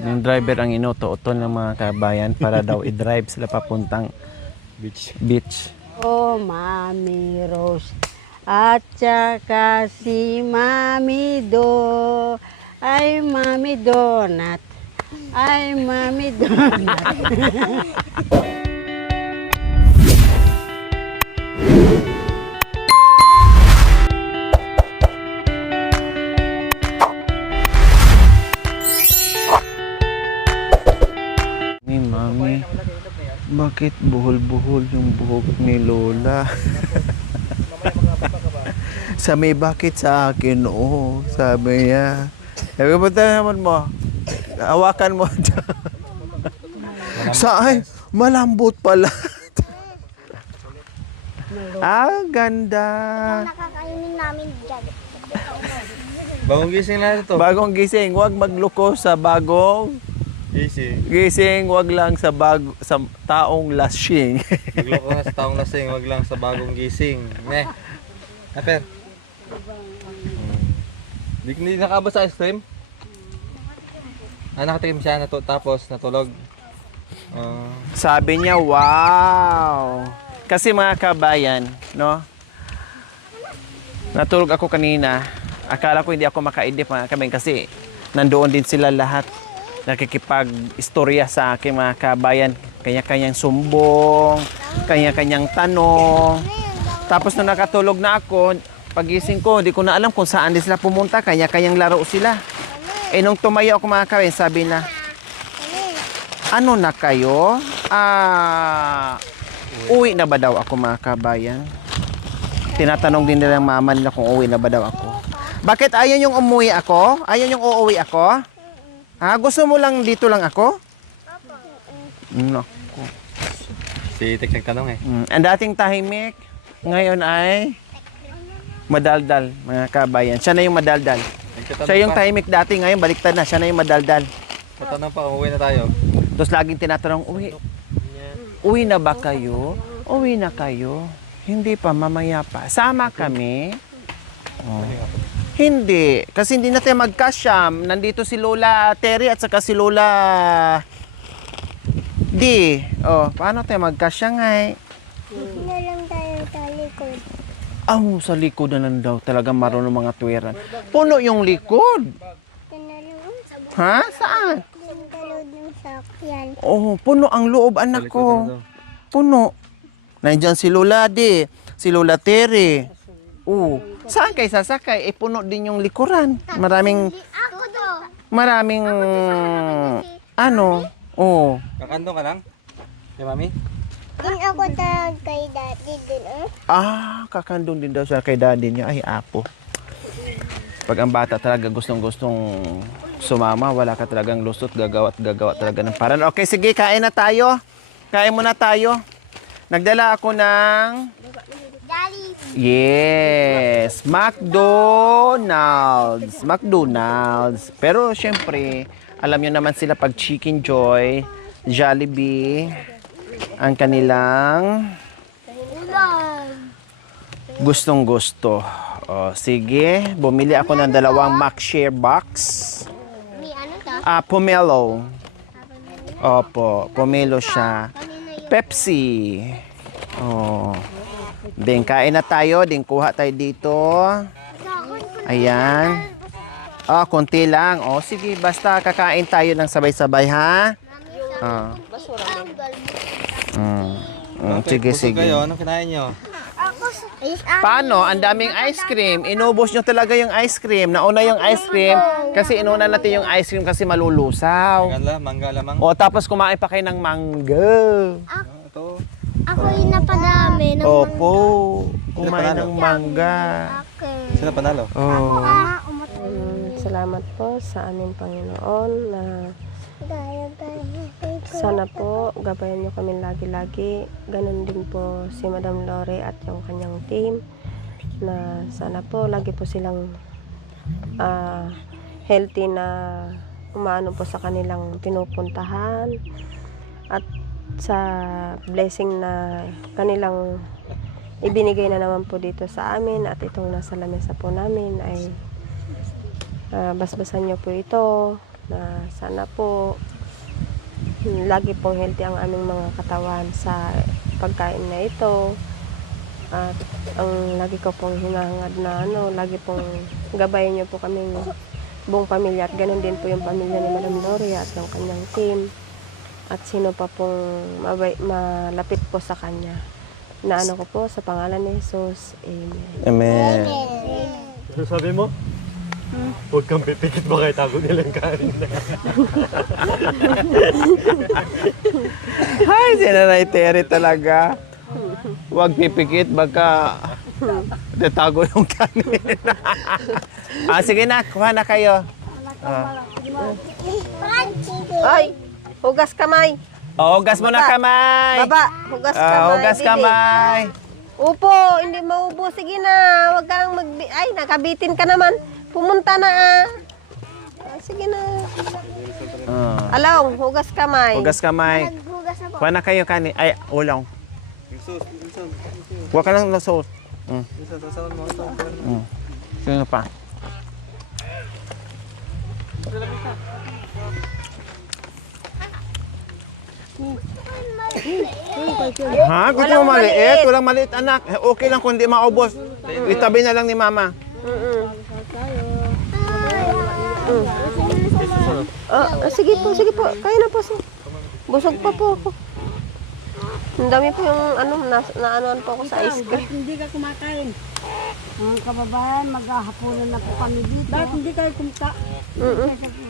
Yung driver ang inuto-uton ng mga kabayan para daw i-drive sila papuntang beach. Oh, Mami Rose. At saka si Mami Do. Ay, Mami Donut. Ay, Mami Donut. Mami, bakit buhol-buhol yung buhok ni Lola? Sabi, bakit sa akin? Oo, sabi niya. Sabi mo, naman mo. Hawakan mo. Saan? Malambot pala. Ganda. Nakakainin namin dyan. Bagong gising na ito. Bagong gising, huwag magluko sa bagong gising, huwag lang sa taong lasing. Magloko na sa taong lasing, wag lang sa bagong gising. Aper. Hindi nakabot sa ice cream? Nakatikim siya tapos natulog. Sabi niya, wow. Kasi mga kabayan, no? Natulog ako kanina. Akala ko hindi ako makaidip mga kabayan kasi nandoon din sila lahat. Nakikipag-istorya sa akin mga kabayan. Kanya-kanyang sumbong, kanya-kanyang tanong. Tapos nung nakatulog na ako, pagising ko, hindi ko na alam kung saan din sila pumunta. Kanya-kanyang laro sila. Nung tumayo ako mga kabayan, sabi na, ano na kayo? Uwi na ba daw ako mga kabayan? Tinatanong din nila ng mama nila kung uwi na ba daw ako. Bakit ayaw yung umuwi ako? Ayaw yung uuwi ako? Gusto mo lang dito lang ako? Naku. Si Tek nagtanong Ang dating tahimik, ngayon ay madaldal, mga kabayan. Siya na yung madaldal. Siya yung tahimik dati, ngayon baliktad na. Siya na yung madaldal. Tatanong pa, uwi na tayo. Tapos laging tinatanong, uwi na ba kayo? Uwi na kayo? Hindi pa, mamaya pa. Sama kami? Hindi. Kasi hindi na tayo magkasyam. Nandito si Lola Terry at saka si Lola D. Paano tayo magkasyam ngay? Na lang tayo sa likod. Sa likod na lang daw. Talagang marunong mga tuweran. Puno yung likod. Na lang Ha? Saan? ang talod ng sakyan. Puno ang loob, anak ko. Puno. Nandiyan si Lola D. Si Lola Terry. Saan kayo sasakay? Puno din yung likuran. Maraming, Ako do. maraming, Kakandong ka lang? Kay mami? Din ako tawag kay daddy dun. kakandong din daw siya kay daddy niya. Ay, apo. Pag ang bata talaga gustong-gustong sumama, wala ka talagang lusot, gagawa talaga ng paraan. Okay, sige, kain na tayo. Kain muna tayo. Nagdala ako ng... Daddy. Yes, McDonald's. Pero syempre, alam nyo naman sila pag Chicken Joy, Jollibee, ang kanilang gustong-gusto. Sige, bumili ako ng 2 McShare box. May ano to? Pomelo. Opo, pomelo siya. Pepsi. Din kain na tayo, din kuha tayo dito. Ayan. Konti lang. Sige, basta kakain tayo ng sabay-sabay, ha? Sige, sige. Kayo, anong kinain nyo? Paano? Ang daming ice cream. Inubos nyo talaga yung ice cream. Nauna yung ice cream kasi inuna natin yung ice cream kasi malulusaw. Mangga lamang. Tapos kumain pa kayo ng mangga. Ito. Ako yung napadami ng Opo. Kumain ng mangga. Sino panalo? Salamat po sa aming Panginoon na sana po gabayan niyo kami lagi-lagi. Ganon din po si Madam Lore at yung kanyang team na sana po lagi po silang healthy na umaano po sa kanilang pinupuntahan at sa blessing na kanilang ibinigay na naman po dito sa amin at itong nasa lamesa po namin ay basbasan niyo po ito na sana po lagi pong healthy ang aming mga katawan sa pagkain na ito. At ang lagi ko pong hinahangad na lagi pong gabayan niyo po kaming buong pamilya at ganun din po yung pamilya ni Madam Gloria at ng kanyang team at sino pa pong malapit po sa kanya. Inaano ko po sa pangalan ni Jesus. Amen. Amen. Ano sabi mo? Huwag kang pipikit, baka itago nilang kanin na. Hay, si Nanay Terry talaga. Huwag pipikit, baka tatago yung kanin. Sige na, kuha na kayo. Ay! Hugas kamay! Hugas mo na kamay. Baba! Hugas kamay! Hugas bibi. kamay. Upo! Hindi maubo. Sige na! Huwag ka lang Ay, nakabitin ka naman. Pumunta na sige na. Along, hugas kamay. Hugas kamay. Naghugas na po. Kuha na kayo kanin. Ay, ulang. Huwag ka lang lasot. Sino pa? Ha? Gusto mo maliit? Walang maliit, anak. Okay lang kung di maubos. Itabi na lang ni mama. Sige po. Kaya na po. Busog pa po ako. Ang dami po yung naanuan po ako sa ice cream. Hindi ka kumakain. Mga kababayan, maghahaponan na po kami dito. Bakit hindi kayo kumita?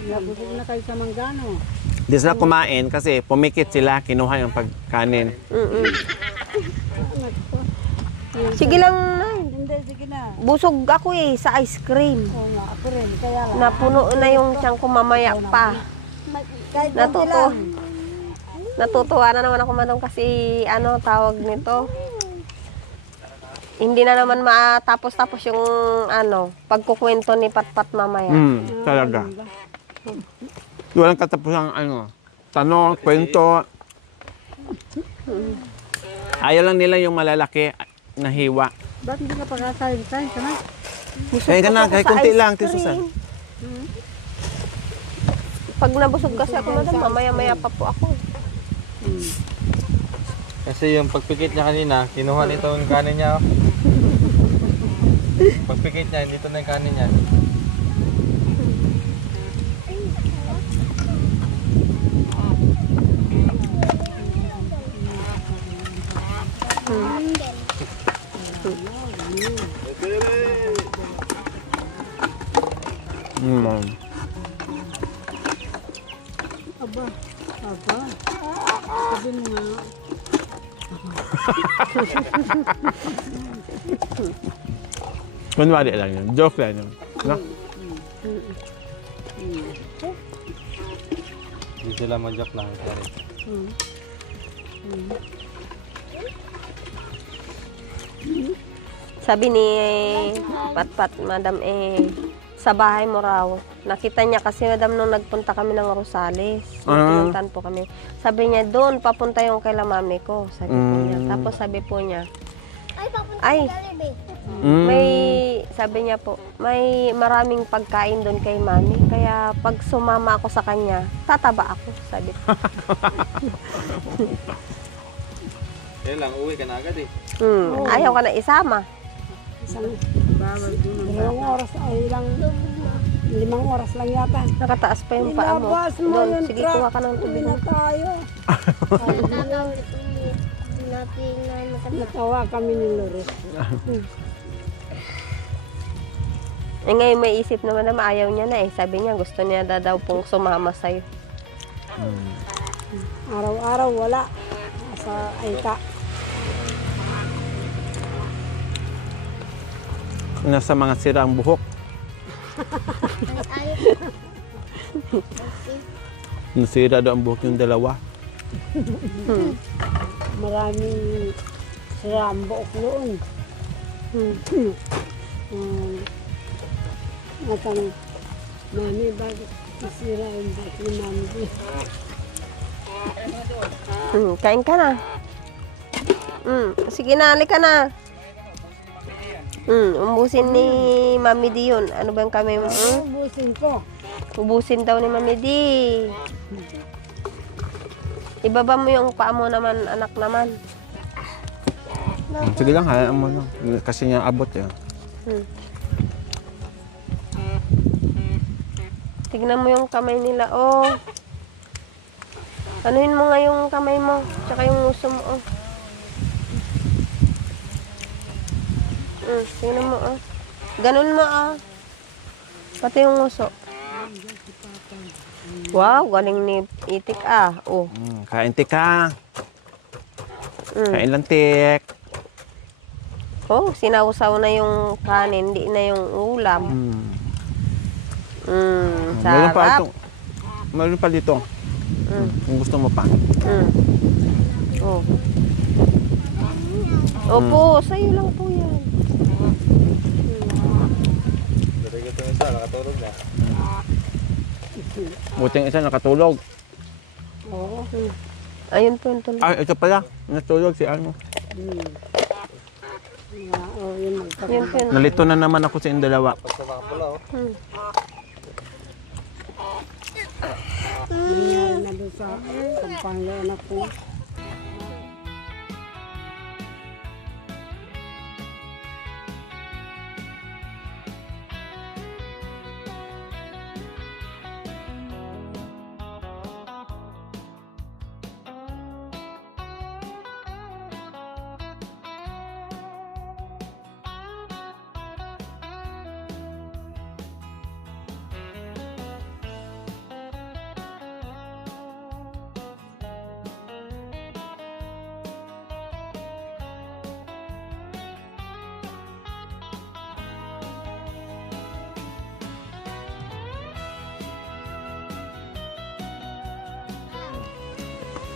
Nabusog na kayo sa manggano. Di sila kumain kasi pumikit sila, kinuha yung pagkanin. Sige lang, Nay. Hindi, sige na. Busog ako sa ice cream. Oo nga, ako rin. Kaya lang. Napuno na yung tiyang ko mamaya pa. Kahit konti lang. Natutuwa na naman ako, madam, kasi tawag nito. Hindi na naman matapos-tapos yung pagkukwento ni Patpat mamaya. Talaga. Walang katapusang tanong, kwento. Ayaw lang nila yung malalaki na hiwa. Bakit hindi ka pagkasayin? Kain ka na. Kaya ka na, kahit kunti lang, Tisusan. Pag nabusog kasi ako, madam, mamaya-maya pa po ako. Kasi yung pagpikit niya kanina, kinuha nito yung kanin niya. Pagpikit niya, dito na yung kanin niya. Aba. Sabi mo nga. Kunwari lang yun. Joke lang yun. No? Hindi sila mag-joke lang. Sorry. Sabi ni Patpat, madam, sa bahay mo raw. Nakita niya kasi, madam, nung nagpunta kami ng Rosales. Pinuntan po kami. Sabi niya, doon, papunta yung kay mami ko. Sabi po niya. Tapos sabi po niya, Ay, papunta ay, sa Jollibee. may, sabi niya po, may maraming pagkain doon kay mami. Kaya pag sumama ako sa kanya, tataba ako, sabi ko. Kaya lang, uwi ka na agad eh. Ayaw ka na isama. Ilang oras ay ilang 5 oras lang yata. Nakataas pa yung paa mo. Ilabas mo Doon, yung sige, truck. kuha ka ng Uwi tubig. na tayo. Natawa kami ni Loris. Ngayon may isip naman na maayaw niya na Sabi niya gusto niya daw pong sumama sa'yo. Araw-araw wala. Sa Aita. Nasa mga sirang buhok. Nasira daw ang buhok yung dalawa. Maraming sira ang buok noon. At ang mami, bakit isira yung buhok ni mami? Kain ka na. Sige na, halika na. Umbusin ni Mami Dion. Ano ba yung kami mo? Ubusin ko. Ubusin daw ni Mami D. Ibaba mo yung paa mo naman, anak naman. Sige lang, hayaan mo lang. Kasi niya abot eh. Hmm. Tignan mo yung kamay nila, oh. Anuhin mo nga yung kamay mo, tsaka yung uso mo, oh. Tignan mo, oh. Ganun mo, oh. Pati yung uso. Wow, galing ni Itik, ah. Oh. Kain tika. Kain lang tik. Oh, sinawsaw na yung kanin, hindi na yung ulam. Meron pa Sarap. ito. Meron pa dito. Kung gusto mo pa. Oh. Opo, sa'yo lang po yan. Buting isa nakatulog. Oo. Ayun po yung tulog. Ah, ito pala. Natulog si ano. Oo, yun magkakaroon. Yun po yun. Nalito na naman ako sa inyong dalawa. Nangyari na doon sa kampanya anak ko.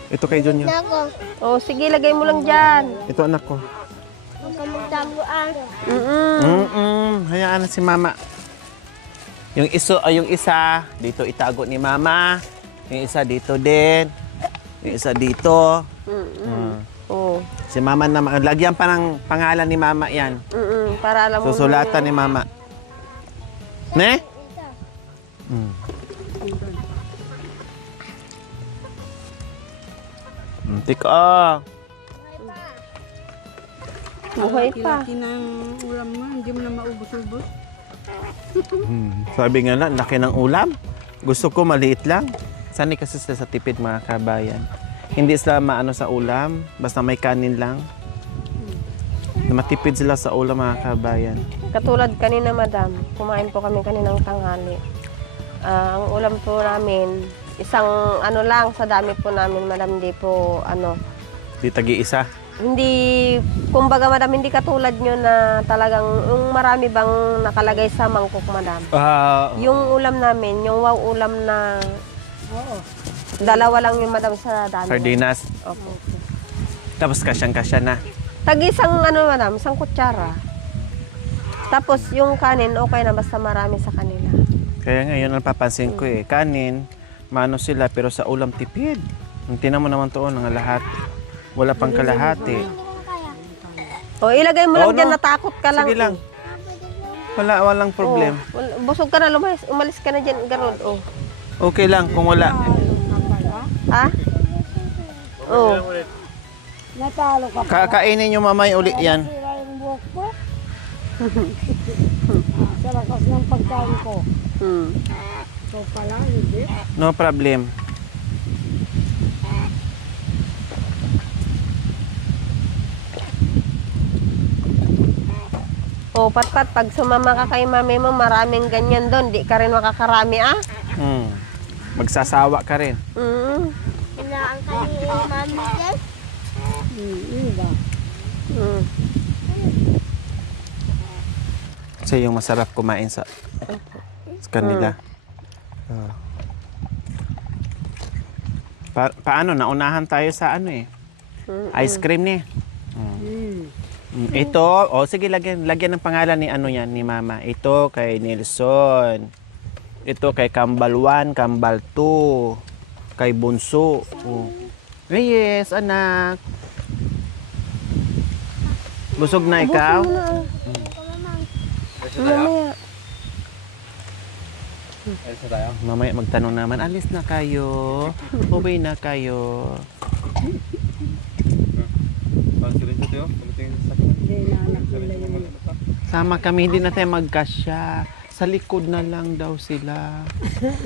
Ito kay Junior. Nako. Oh, sige, lagay mo lang dyan. Ito anak ko. Huwag ka magtaguan. Hayaan na si mama. Yung isa dito itago ni mama. Yung isa dito din. Yung isa dito. Oh. Si mama naman. Lagyan pa ng pangalan ni mama yan. Para alam mo. Susulatan ni mama. Ne? Tika. Buhay pa. Laki ng ulam mo, hindi mo na maubos-ubos. Sabi nga lang, laki ng ulam. Gusto ko maliit lang. Sanay kasi sila sa tipid mga kabayan. Hindi sila maano sa ulam, basta may kanin lang. Matipid sila sa ulam mga kabayan. Katulad kanina, madam, kumain po kami kaninang tanghali. Ang ulam po namin, isang ano lang sa dami po namin, madam, di po ano. Di tagi-isa. Hindi, kumbaga madam, hindi katulad nyo na talagang yung marami bang nakalagay sa mangkok, madam. Yung ulam namin, yung wow ulam na dalawa lang yung madam sa dami. Sardinas. Opo. Tapos kasyang-kasya na. Tag-isang ano, madam, isang kutsara. Tapos yung kanin, okay na basta marami sa kanila. Kaya ngayon ang papansin ko eh, kanin, mano sila pero sa ulam tipid. Tingnan mo naman to, nga lahat. Wala pang kalahati. O, ilagay mo lang Oh, dyan, no. natakot ka lang. Sige lang. Walang problem. Busog ka na, umalis ka na dyan, garod. Oh. Okay lang kung wala. Ha? Oh. Natalo ka pa. Kakainin nyo mamay ulit yan. Sira yung buhok ko. Sa lakas ng pagkain ko. So pala, hindi. No problem. Oh, Patpat, pag sumama ka kay mami mo, maraming ganyan doon. Di ka rin makakarami, ah? Magsasawa ka rin. Inaan ka ni Mami Jess. Yun ba? Kasi yung masarap kumain sa kanila. Paano? Naunahan tayo sa ano eh. Ice cream ni. Ito, sige lagyan ng pangalan ni ano yan, ni Mama. Ito kay Nelson. Ito kay Kambal 1, Kambal 2, kay Bunso. Yes, anak. Busog na ikaw? Mamaya. Alis na tayo. Mamaya magtanong naman, alis na kayo? Uwi na kayo? Parang sila dito yun. Kamiting sa sakyan. Hindi na anak nila yun. Sama kami, hindi na tayo magkasya. Sa likod na lang daw sila.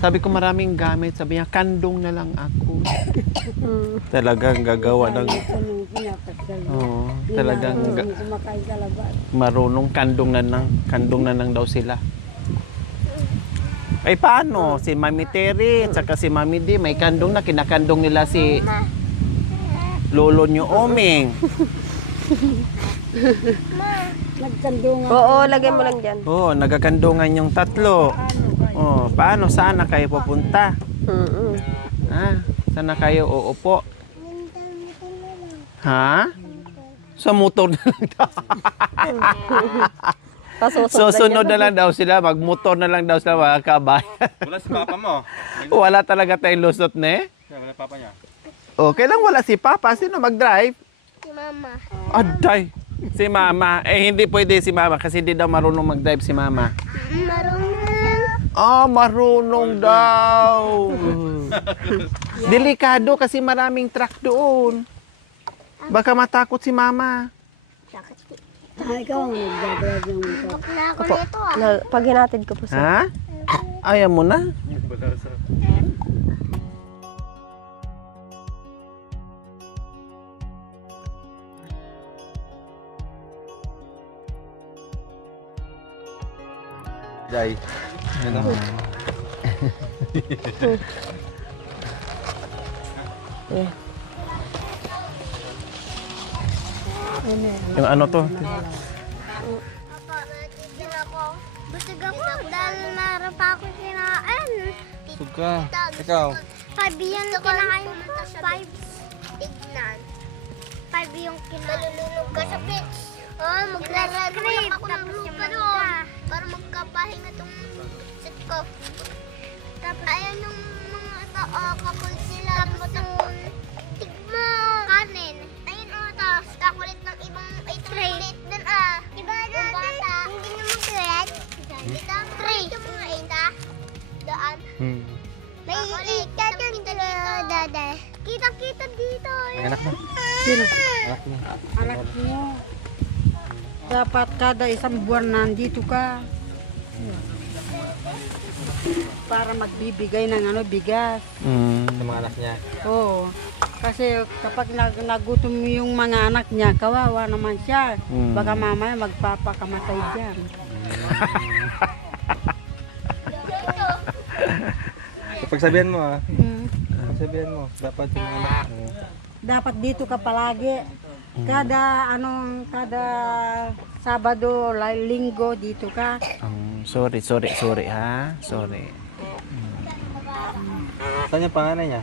Sabi ko maraming gamit. Sabi niya, kandong na lang ako. Talagang gagawa ng... Anong pinapasal? Oo, talagang Kumakain sa labas. marunong kandong na lang daw sila. Ay paano? Si Mami Terry at saka si Mami D, may kandong na. Kinakandong nila si lolo nyo Oming. Nagkandungan. Oo, lagyan mo lang dyan. Oo, nagkakandungan yung tatlo. Oh, paano? Saan na kayo pupunta? Ah, saan na kayo uupo? Ha? Sa motor na lang daw. Susunod na lang daw sila. Magmotor na lang daw sila mga kabayan. Wala si papa mo. Wala talaga tayong lusot na Wala papa niya. Okay lang wala si Papa. Sino mag-drive? Si Mama. Aday. Si Mama. Eh, hindi pwede si Mama kasi hindi daw marunong mag-drive si Mama. Marunong. Ah, marunong daw. Delikado kasi maraming truck doon. Baka matakot si Mama. Sakit. Ikaw ang nagdadrive ng motor. Bakla ako nito ah. Pag hinatid ko po sir. Ha? Ayaw mo na? Balasa. Jai. Ano? Yeah. Yung ano to? Papa, natitin ako. Busog ako dahil meron pa ako kinain. Suka. Ikaw. 5 yan kinain ko. 5. Tignan. 5 yung kinain. Malulunod ka sa beach. Oh, maglalagay ako ng lupa doon. Para magkapahinga itong set ko. Tapos, ayan yung mga kakul sila. Tapos, tigmo. Kanin. Ayun o, tapos kakulit ng ibang kulit dun ah. Diba yung bata? Hindi nyo mag-red? Dito, 3. Yung mga ita. Daan. May kita dun dito, dada. Kita-kita dito. Anak mo. Sino? Anak mo. Anak mo. Dapat kada isang buwan nandito ka. Para magbibigay ng bigas. Sa mga anak niya. Oo. Kasi kapag nagutom yung mga anak niya, kawawa naman siya. Baka mamaya magpapakamatay dyan. Pagsabihan mo ah. Mm. Pagsabihan mo. Dapat yung mga anak mo. Dapat dito ka palagi. Kada Sabado, Linggo dito ka. Sorry ha. Sorry. Saan yung panganay niya?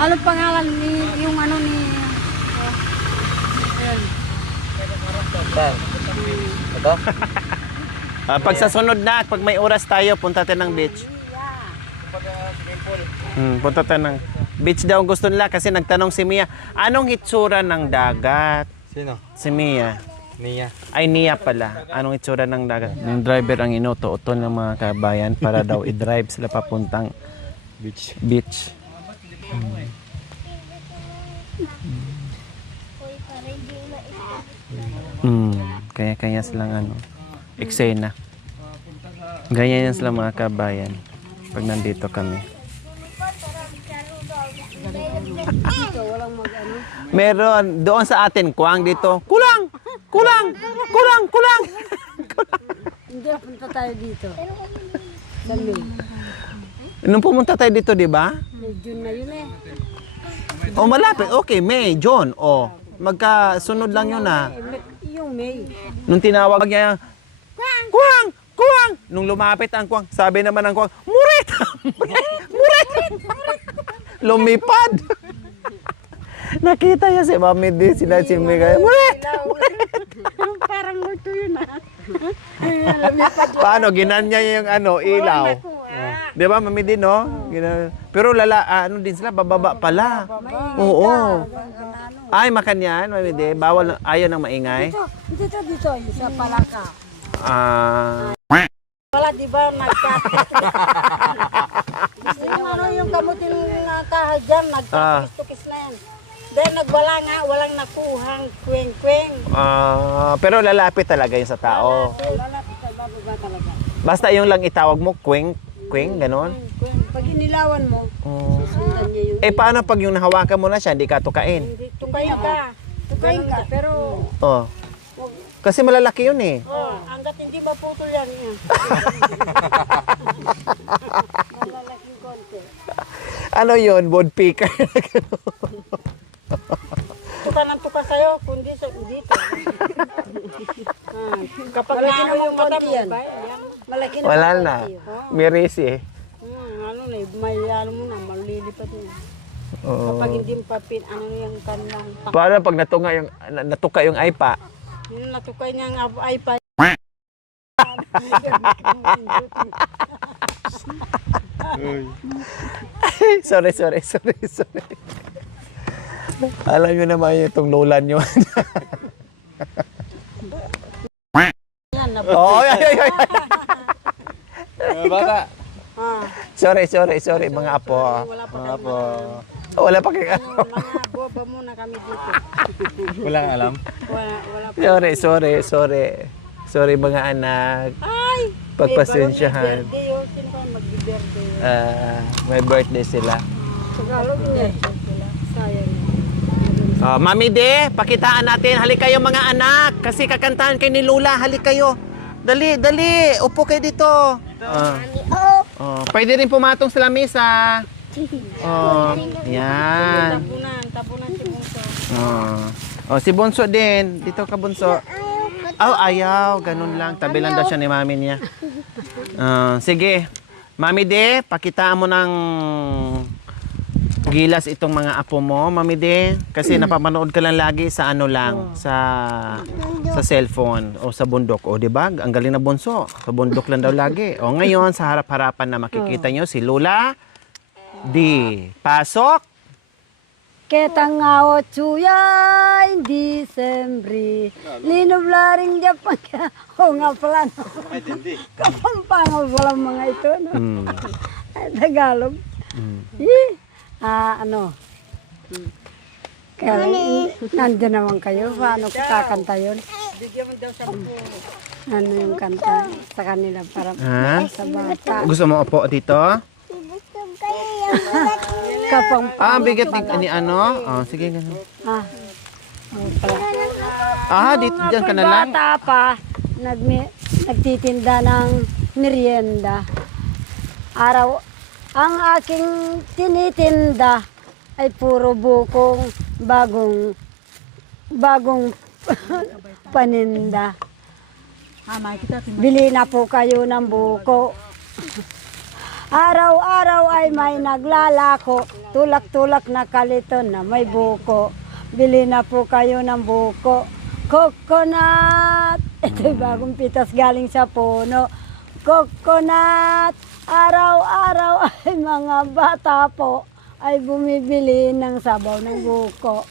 Ano pangalan ni yung ni Saan? Ito? Pag sa sunod na, pag may oras tayo, punta tayo ng beach. Punta tayo ng beach daw ang gusto nila kasi nagtanong si Mia, anong itsura ng dagat? Sino? Si Mia. Nia. Ay, Nia pala. Anong itsura ng dagat? Yung driver ang inuto-uto ng mga kabayan para daw i-drive sila papuntang Beach. beach. Kaya silang eksena. Ganyan yan sila mga kabayan pag nandito kami. Meron doon sa atin, kuwang dito. Kulang! Hindi, punta tayo dito. Sa May. Nung pumunta tayo dito, di ba? May June na yun eh. O malapit. Okay, May, John. O, magkasunod lang yun na. Yung May. Nung tinawag niya, kuwang! Nung lumapit ang kuwang, sabi naman ng kuwang, murit! Lumipad! Nakita niya si Mami D, sila si Mega. Murit! Parang multo yun ah. Paano? Ginanya niya yung ilaw. Nakuha. Di ba, Mami din, no? Pero ano din sila, bababa pala. Oo. Ay, makan yan, Mami din. Bawal, ayaw ng maingay. Dito, yung sa palaka. Ah. Wala, di ba, yung kamutin na kaha dyan, nagtatukis na yan. Dahil nagwala nga, walang nakuhang kweng-kweng. Pero lalapit talaga yun sa tao. Lalapit sa bababa talaga. Basta yung lang itawag mo, kweng, ganon. Pag inilawan mo, susundan niya yung... Paano pag yung nahawakan mo na siya, hindi ka tukain? Tukayin ka, pero... Oh. Kasi malalaki yun eh. Hanggat hindi maputol yan. Malalaking konti. Ano yun? Woodpecker? Tuka ng tuka sa'yo, kundi dito. Kapag malaki yung mata mo, yan. Malaki na. Wala na. Miris eh. May mo na, malilipat mo. Oo. Kapag hindi mo papin, yung kanilang Paano pag natuka yung iPa? yung natukay niya ang iPad. sorry. Alam nyo naman itong lola nyo. Yan, Oo, ay. Bata. Sorry, mga apo. wala pa Mga kami. po. Wala pa kayo. Mga boba muna kami dito. Walang alam. Wala pa. Sorry mga anak. Ay! Pagpasensyahan. May birthday, sino kayo mag-birthday? May birthday sila. Tagalog niya. Sayang. Mami De, pakitaan natin. Halik kayo mga anak. Kasi kakantahan kayo ni Lola. Halik kayo. Dali. Upo kayo dito. Pwede rin pumatong sa lamesa. Yan. Tapunan si Bunso. Si Bunso din. Dito ka, Bunso. Ayaw. Ganun lang. Tabi lang daw siya ni mami niya. Sige. Mami De, pakitaan mo ng gilas itong mga apo mo, Mami De. Kasi napapanood ka lang lagi sa sa cellphone o sa bundok. O, di ba? Ang galing na Bunso. Sa bundok lang daw lagi. O, ngayon, sa harap-harapan na makikita nyo si Lola Di. Pasok! Ketang awat suyay, Disembre. Linoblaring Japan ka. O nga pala, no? Kapampangal pala mga ito, no? Tagalog. Kaya nandiyan naman kayo. Paano ko kakanta yun? Bigyan mo daw sa ano yung kanta sa kanila para sa bata. Gusto mo upo dito? Kapampangal. Bigat ni ano? Sige, ganun. Dito, dyan ka na lang. Bata pa, nagtitinda ng merienda. Ang aking tinitinda ay puro bukong bagong paninda. Bili na po kayo ng buko. Araw-araw ay may naglalako, tulak-tulak na kaliton na may buko. Bili na po kayo ng buko. Coconut! Ito'y bagong pitas galing sa puno. Coconut! Araw-araw ay mga bata po ay bumibili ng sabaw ng buko.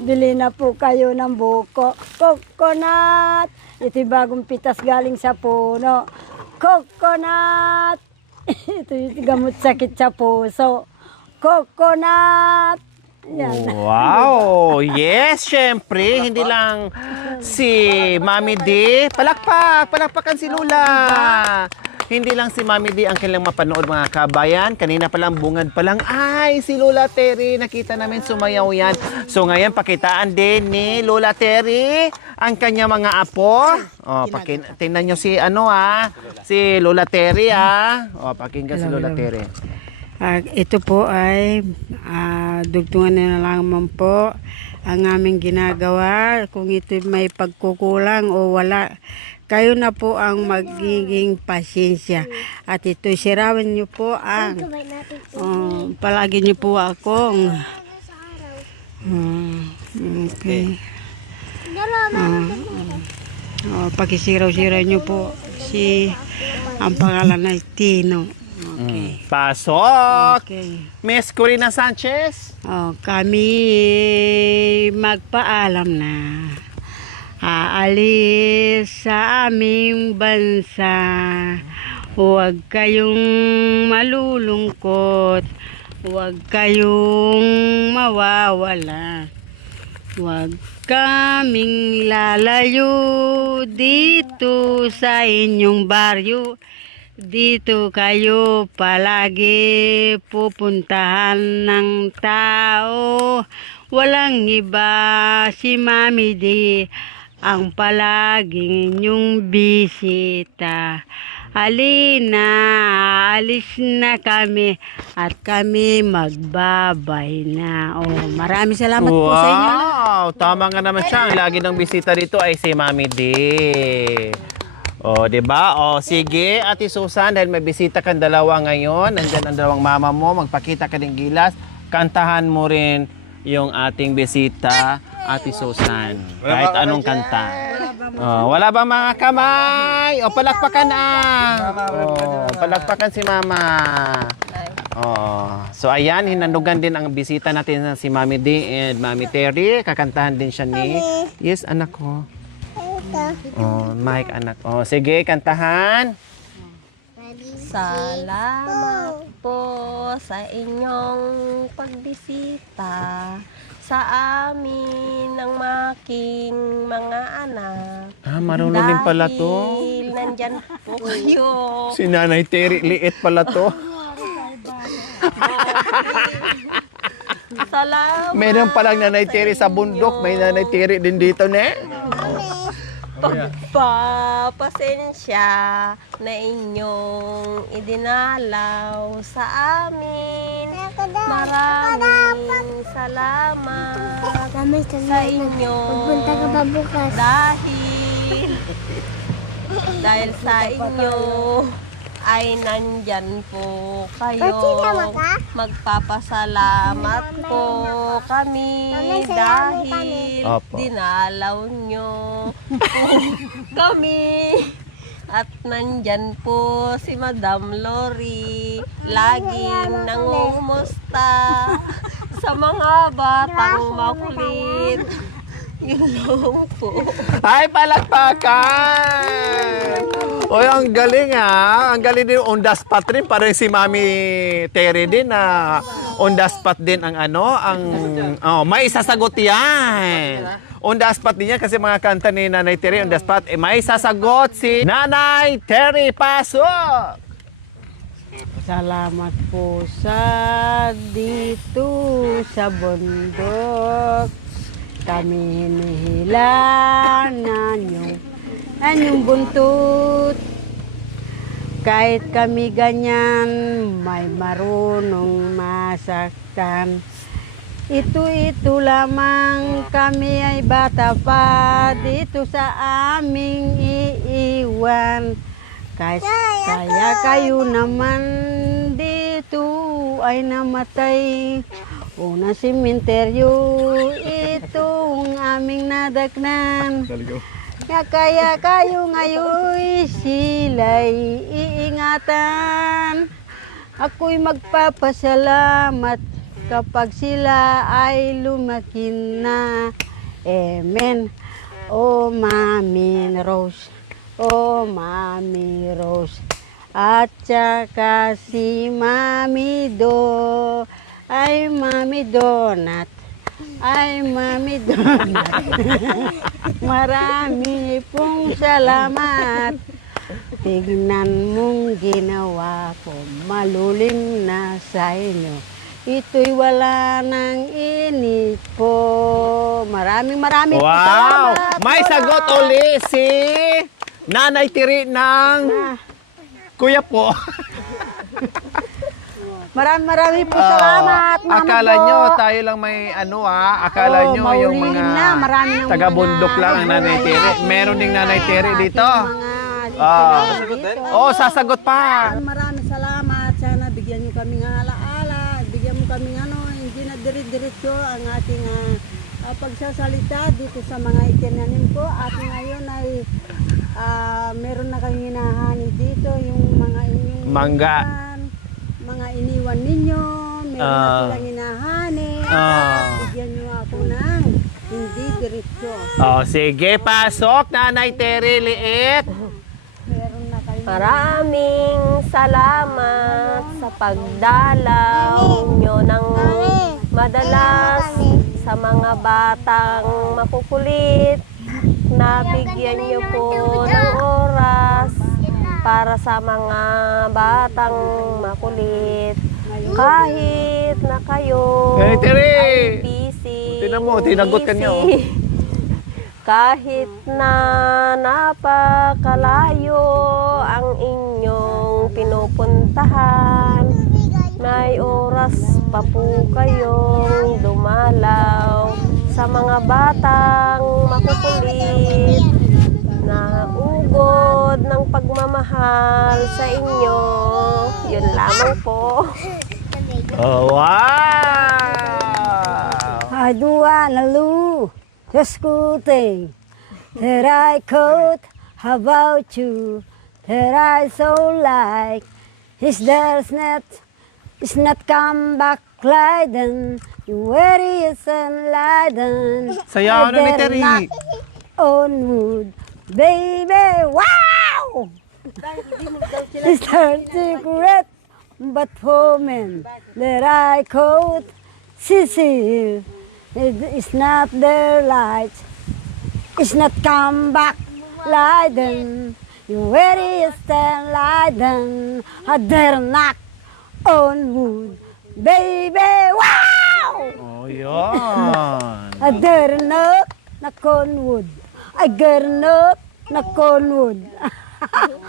Bili na po kayo ng buko. Coconut! Ito'y bagong pitas galing sa puno. Coconut! Ito yung gamot sakit sa puso. Coconut! Yan. Wow! Yes, syempre. Hindi lang si Mami D. Palakpakan si Lola. Hindi lang si Mami D ang kailang mapanood mga kabayan. Kanina pa lang, bungad pa lang. Ay, si Lola Terry. Nakita namin sumayaw yan. So ngayon, pakitaan din ni Lola Terry ang kanya mga apo. Tingnan nyo si si Lola Terry pakinggan si Lola Terry. Ito po ay dugtungan na lamang po ang aming ginagawa. Kung ito may pagkukulang o wala, kayo na po ang magiging pasensya. At ito, sirawan nyo po ang palagi nyo po akong okay. Pakisiraw-siraw nyo po ang pangalan ay Tino. Pasok! Okay. Miss Corina Sanchez. Oh, kami magpaalam na. Aalis sa aming bansa. Huwag kayong malulungkot. Huwag kayong mawawala. Huwag kaming lalayo dito sa inyong baryo. Dito kayo palagi pupuntahan ng tao. Walang iba, si Mami D ang palaging inyong bisita. Halina, alis na kami at kami magbabay na. Oh, maraming salamat po sa inyo. Wow! Tama nga naman siya. Ang lagi ng bisita dito ay si Mami D. O, di ba? O, sige, Ate Susan, dahil may bisita kang dalawa ngayon, nandyan ang dalawang mama mo, magpakita ka ng gilas, kantahan mo rin yung ating bisita, Ate Susan. Kahit anong kanta. O, wala ba mga kamay? O, palakpakan na. O, palakpakan si Mama. Oh, so ayan, hinandugan din ang bisita natin na si Mami D and Mami Terry. Kakantahan din siya ni... Yes, anak ko. Oh, Mike, anak. Oh, sige, kantahan. Salamat po sa inyong pagbisita sa amin ng making mga anak. Ah, marunong din pala to. Dahil nandyan po kayo. Si Nanay Terry, liit pala to. Salamat. Meron palang Nanay Terry sa bundok. May Nanay Terry din dito, ne? Pagpapasensya na inyong idinalaw sa amin. Maraming salamat sa inyo. Pupunta ka pa bukas. Dahil sa inyo ay nandyan po kayo. Magpapasalamat po kami dahil Opo. dinalaw nyo po kami. At nandyan po si Madam Lori, laging nangungumusta sa mga batang makulit. Yun lang po. Ay, palakpakan! Oy, ang galing ha. Ang galing din. On the spot rin. Parang si Mami Terry din na on the spot din ang ano. May sasagot yan. On the spot din yan kasi mga kanta ni Nanay Terry on the spot. May sasagot si Nanay Terry. Pasok! Salamat po sa dito sa bundok. Kami hinihila na anyong buntot. Kahit kami ganyan, may marunong masaktan. Ito lamang kami ay bata pa dito sa aming iiwan. Kaya kayo naman dito ay namatay. Una simenteryo, itong aming nadagnan. Kaya kayo ngayon sila'y iingatan. Ako'y magpapasalamat kapag sila ay lumaki na. Amen. Oh, Mami Rose. Oh, Mami Rose. At saka si Mami Do. Ay, Mami Donut. Ay, Mami Donut. Marami pong salamat. Tignan mong ginawa ko. Malulim na sa inyo. Ito'y wala nang init po. Maraming po Wow! salamat. May sagot uli si Nanay Terry ng Kuya po. Marami po salamat, Mama Akala po. nyo tayo lang may akala nyo yung maulilim mga na. Marami ng taga-bundok mga lang ang Nanay Terry. Meron ding Nanay Terry dito. Dito. Sasagot pa. Maraming salamat. Sana bigyan niyo kami ng alaala. Bigyan mo kami hindi na dirit-diretso ang ating pagsasalita dito sa mga itinanim ko. At ngayon ay meron na kayong hinahanin dito yung mga inyong Mangga. inuman. iniwan ninyo, meron na Ah. silang hinahani. Ah. Bigyan nyo ako ng hindi diretso. Oh, sige, pasok, Nanay Terry, liit. Meron na kayo. Maraming salamat sa pagdalaw nyo ng madalas sa mga batang makukulit. Nabigyan nyo po ng oras para sa mga batang makulit. Kahit na kayo Hey, Terry! ay busy. Tingnan mo, tinagot ka niya, oh. Kahit na napakalayo ang inyong pinupuntahan, may oras pa po kayong dumalaw sa mga batang makukulit na ugod ng pagmamahal sa inyo. Yun lamang po. Oh, wow! I do wanna lose the school thing that I caught about you, that I so like. Is there's not, it's not come back Leiden, where is and Leiden. Sayaw na ni Terry. On wood, baby, wow! It's a secret, but for men that I caught, Cecil, it's not their light, it's not come back Leiden, where is and Leiden, they're not on wood, baby, wow! Oh, yun. They're not na conwood. Ay, gernot na conwood.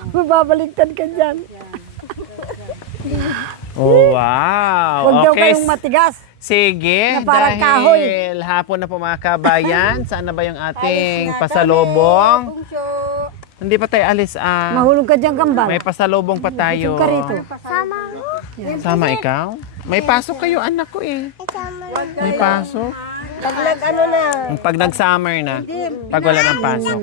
Mababaliktad ka dyan. Oh, wow. Huwag daw Okay. kayong matigas. Sige, Na parang kahoy. dahil hapon na po mga kabayan, saan na ba yung ating pasalubong? Hindi pa tayo alis. Mahulog ka dyan kambal. May pasalubong pa tayo. Busog ka rito. Sama mo. Sama ikaw? May pasok kayo, anak ko eh. Sama May pasok. Pag nag-ano na, Pag nag-summer na, pag wala ng pasok.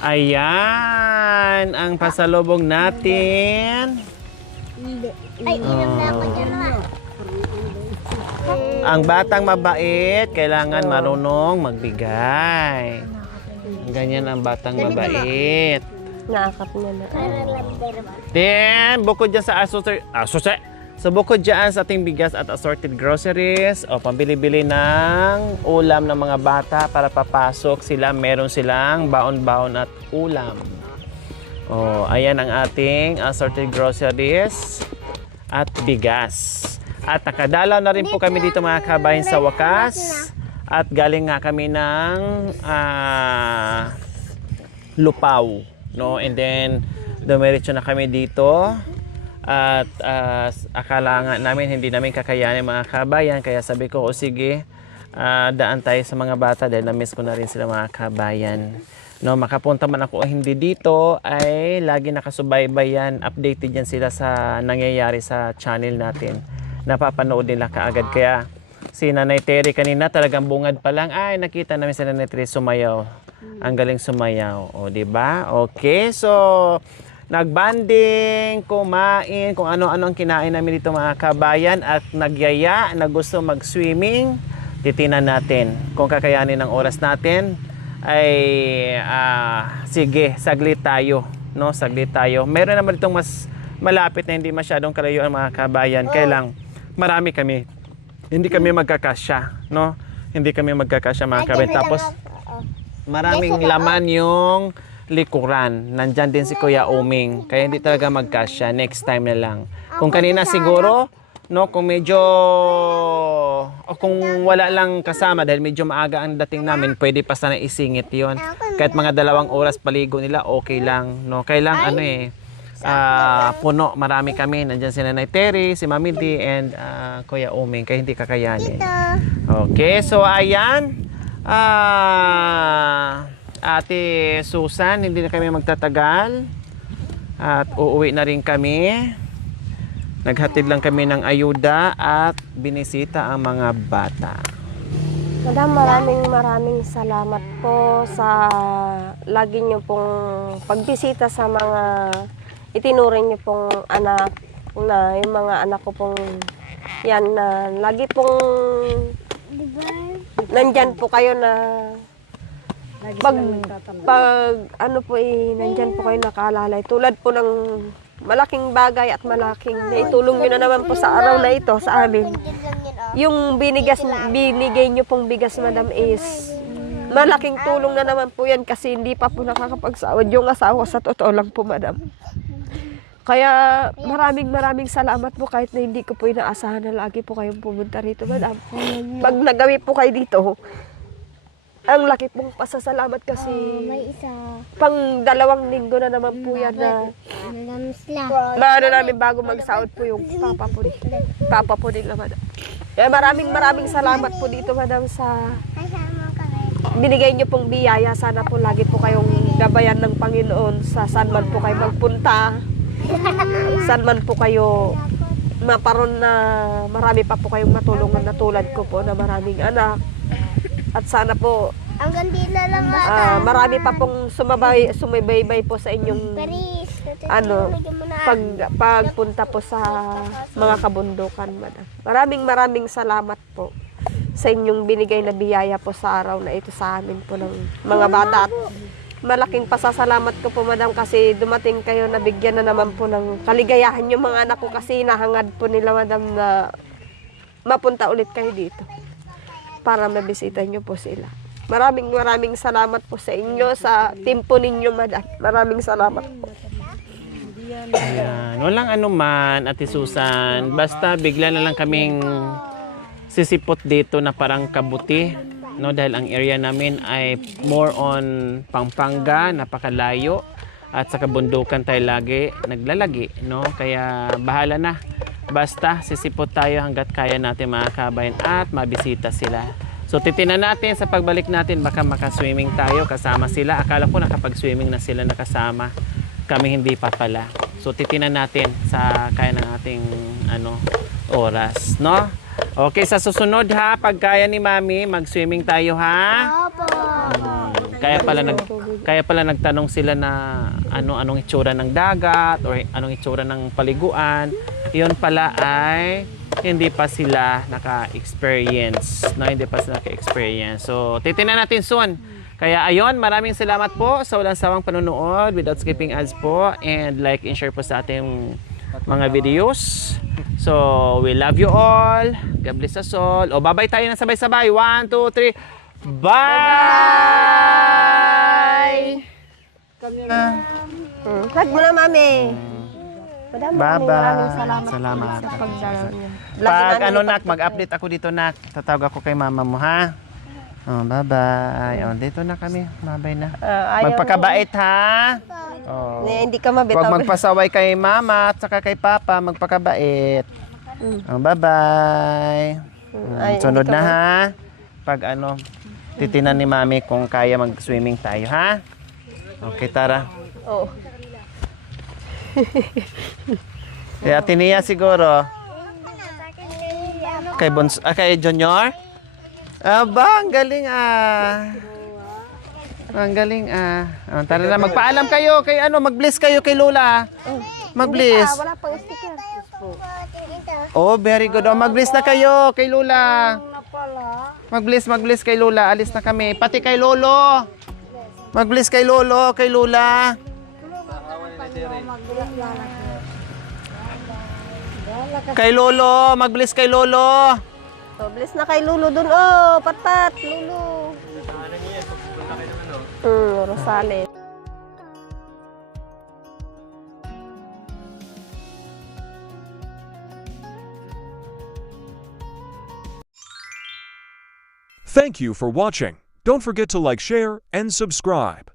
Ayan, ang pasalubong natin. Ay, inom na ako dyan ha. Ang batang mabait, kailangan marunong magbigay. Ganyan ang batang mabait. naakap niya na. Then, bukod dyan sa So, bukod dyan sa ating bigas at assorted groceries, o pambili-bili ng ulam ng mga bata para papasok sila, meron silang baon-baon at ulam. O, ayan ang ating assorted groceries at bigas. At nakadalaw na rin po kami dito mga kabayan sa wakas. At galing nga kami ng Lupaw. No? And then, dumiretso na kami dito. At akala nga namin hindi namin kakayanin mga kabayan, kaya sabi ko o sige, daan tayo sa mga bata dahil na-miss ko na rin sila mga kabayan. No, makapunta man ako o hindi dito ay lagi nakasubaybay yan, updated yan sila sa nangyayari sa channel natin. Napapanood nila kaagad, kaya si Nanay Terry kanina talagang bungad pa lang ay nakita namin si Nanay Terry sumayaw. Ang galing sumayaw, o di ba? Okay, so nagbanding, kumain, kung ano-ano ang kinain namin dito mga kabayan at nagyaya na gusto mag-swimming. Titinan natin kung kakayanin ng oras natin ay sige, saglit tayo, no? Saglit tayo. Meron naman itong mas malapit na hindi masyadong kalayuan mga kabayan. Kailang marami kami. Hindi kami magkakasya, no? Hindi kami magkakasya mga kabayan. Tapos maraming laman yung likuran. Nandyan din si Kuya Oming. Kaya hindi talaga magkasya. Next time na lang. Kung kanina siguro, no, kung medyo o kung wala lang kasama dahil medyo maaga ang dating namin, pwede pa sana isingit yon. Kahit mga 2 oras paligo nila, okay lang. No? Kailang puno. Marami kami. Nandyan si Nanay Terry, si Mami D, and Kuya Oming. Kaya hindi kakayanin. Okay, so ayan. Ate Susan, hindi na kami magtatagal. At uuwi na rin kami. Naghatid lang kami ng ayuda at binisita ang mga bata. Madam, maraming salamat po sa lagi niyo pong pagbisita sa mga itinuring niyo pong anak na yung mga anak ko pong yan na lagi pong nandyan po kayo na pag ano po nandyan po kayo nakalalay tulad po ng malaking bagay at malaking naitulong nyo na naman po sa araw na ito sa amin. Yung binigay nyo pong bigas, madam, is malaking tulong na naman po yan kasi hindi pa po nakakapagsahod yung asawa sa totoo lang po, madam. Kaya maraming salamat po kahit na hindi ko po inaasahan na lagi po kayong pumunta rito, madam. Pag nagawi po kayo dito, ang laki pong pasasalamat kasi May isa. pang 2 linggo na naman po yan na maano namin bago magsahod po yung papa po nila, madam. Kaya maraming salamat po dito, madam, sa binigay niyo pong biyaya. Sana po lagi po kayong gabayan ng Panginoon sa saan man po kayo magpunta. Saan man po kayo maparoon na marami pa po kayong matulungan na tulad ko po na maraming anak. At sana po Ang gandila lang marami pa pong sumabaybay po sa inyong Paris. pagpunta po sa mga kabundukan, madam. Maraming salamat po sa inyong binigay na biyaya po sa araw na ito sa amin po ng mga bata. At malaking pasasalamat ko po, madam, kasi dumating kayo na bigyan na naman po ng kaligayahan yung mga anak ko kasi nahangad po nila, madam, na mapunta ulit kayo dito para mabisita nyo po sila. Maraming salamat po sa inyo, sa team po ninyo, madam. Maraming salamat po. Ayan. Walang anuman, Ate Susan. Basta bigla na lang kaming sisipot dito na parang kabuti. No? Dahil ang area namin ay more on Pampanga, napakalayo. At sa kabundukan tayo lagi naglalagi. No? Kaya bahala na. Basta sisipot tayo hanggat kaya natin mga kabayan at mabisita sila. So titinan natin sa pagbalik natin, baka makaswimming tayo kasama sila. Akala ko nakapag-swimming na sila nakasama. Kami hindi pa pala. So titinan natin sa kaya ng ating oras, no? Okay, sa susunod ha, pag kaya ni Mami, mag-swimming tayo ha. Opo. Kaya pala nagtanong sila na anong itsura ng dagat or anong itsura ng paliguan. 'Yon pala ay hindi pa sila naka-experience. No, hindi pa sila naka-experience. So, titingnan natin soon. Kaya ayon, maraming salamat po sa walang sawang panonood without skipping ads po, and like and share po sa ating mga videos. So, we love you all. God bless us all. O, bye-bye tayo na sabay-sabay. 1, 2, 3. Bye! Hug mo na, Mami. Madam, maraming Salamat. sa pagdalaw niyo. Pag mag-update ako dito, nak. Tatawag ako kay mama mo, ha? Oh, bye-bye. Oh, dito na kami. Bye-bye na. Magpakabait, ha? Oh. Hindi ka mabitaw. Huwag magpasaway kay mama at saka kay papa. Magpakabait. Oh, bye-bye. Sunod na, ha? Pag titinan ni mami kung kaya mag-swimming tayo, ha? Okay, tara. Oo. Kaya Tia siguro. Kay Junior? Aba, ang galing Ang galing tara na, magpaalam kayo kay mag-bless kayo kay Lola. Mag-bless. Wala pang sticker. Oh, very good. Oh, mag-bless na kayo kay Lola. Mag-bless kay Lola. Alis na kami. Pati kay Lolo. Mag-bless kay Lolo, kay Lola. Kay Lolo, mag-bless kay Lolo. So, bless na kay Lulu dun. Oh, pat-pat, Lulu. Rosales. Thank you for watching. Don't forget to like, share, and subscribe.